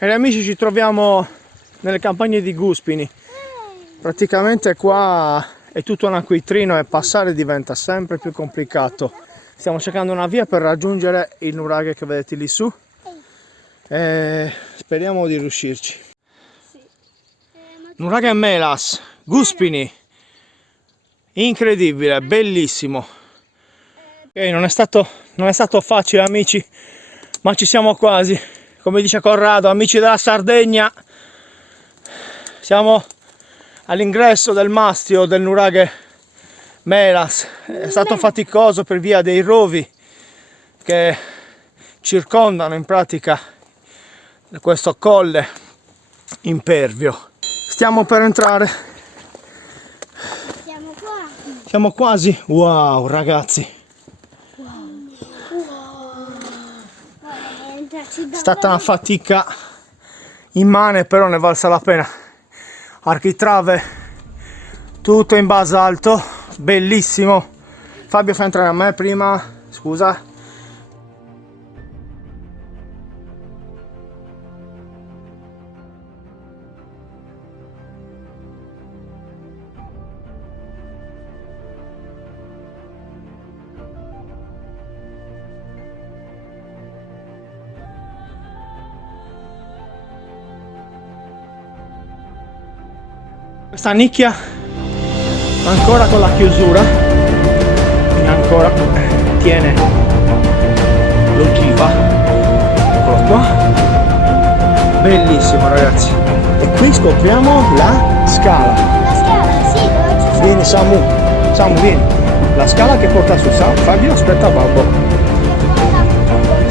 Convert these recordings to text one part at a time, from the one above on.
Cari amici, ci troviamo nelle campagne di Guspini. Praticamente qua è tutto un acquitrino e passare diventa sempre più complicato. Stiamo cercando una via per raggiungere il nuraghe che vedete lì su e speriamo di riuscirci. Nuraghe Melas, Guspini, incredibile, bellissimo. Okay, non è stato facile amici, ma ci siamo quasi. Come dice Corrado, amici della Sardegna, siamo all'ingresso del mastio del nuraghe Melas. È stato faticoso per via dei rovi che circondano in pratica questo colle impervio. Stiamo per entrare. Siamo quasi. Wow ragazzi, è stata una fatica immane, però ne valsa la pena. Architrave tutto in basalto, bellissimo. Fabio, fa entrare a me prima, scusa. Questa nicchia ancora con la chiusura, quindi ancora tiene l'ogiva. Eccolo qua, bellissimo ragazzi. E qui scopriamo la scala. La scala, sì, dove ci Vieni Samu, vieni. La scala che porta su Fabio, aspetta Babbo.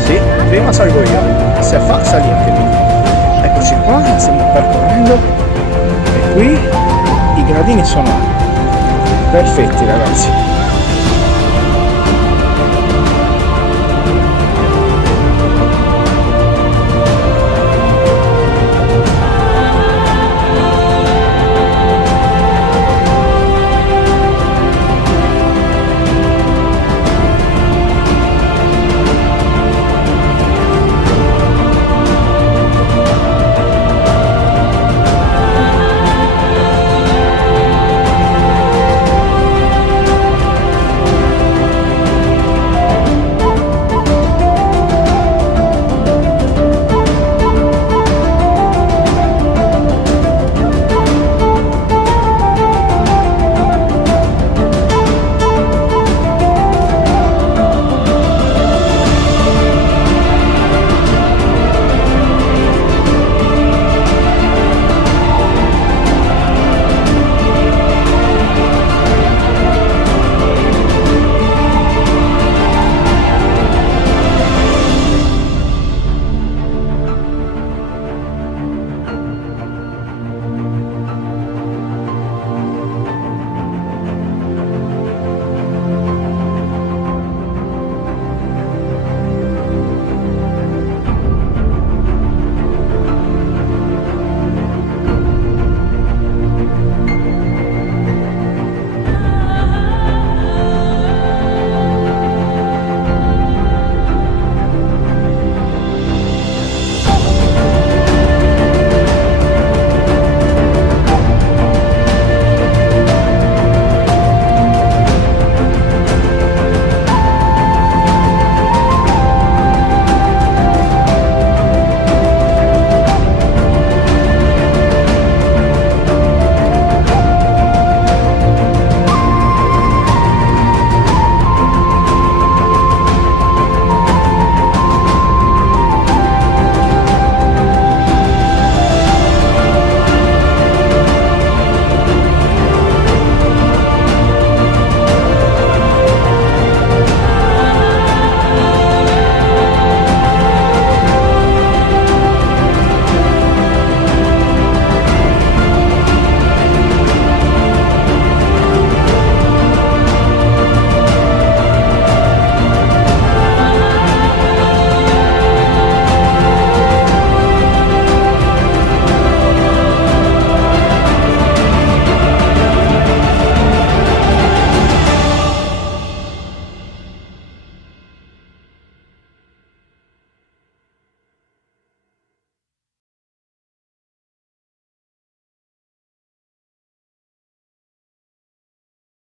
Sì, prima salgo io, se fa salì anche lui. Eccoci qua, la stiamo percorrendo. E qui i gradini sono perfetti ragazzi.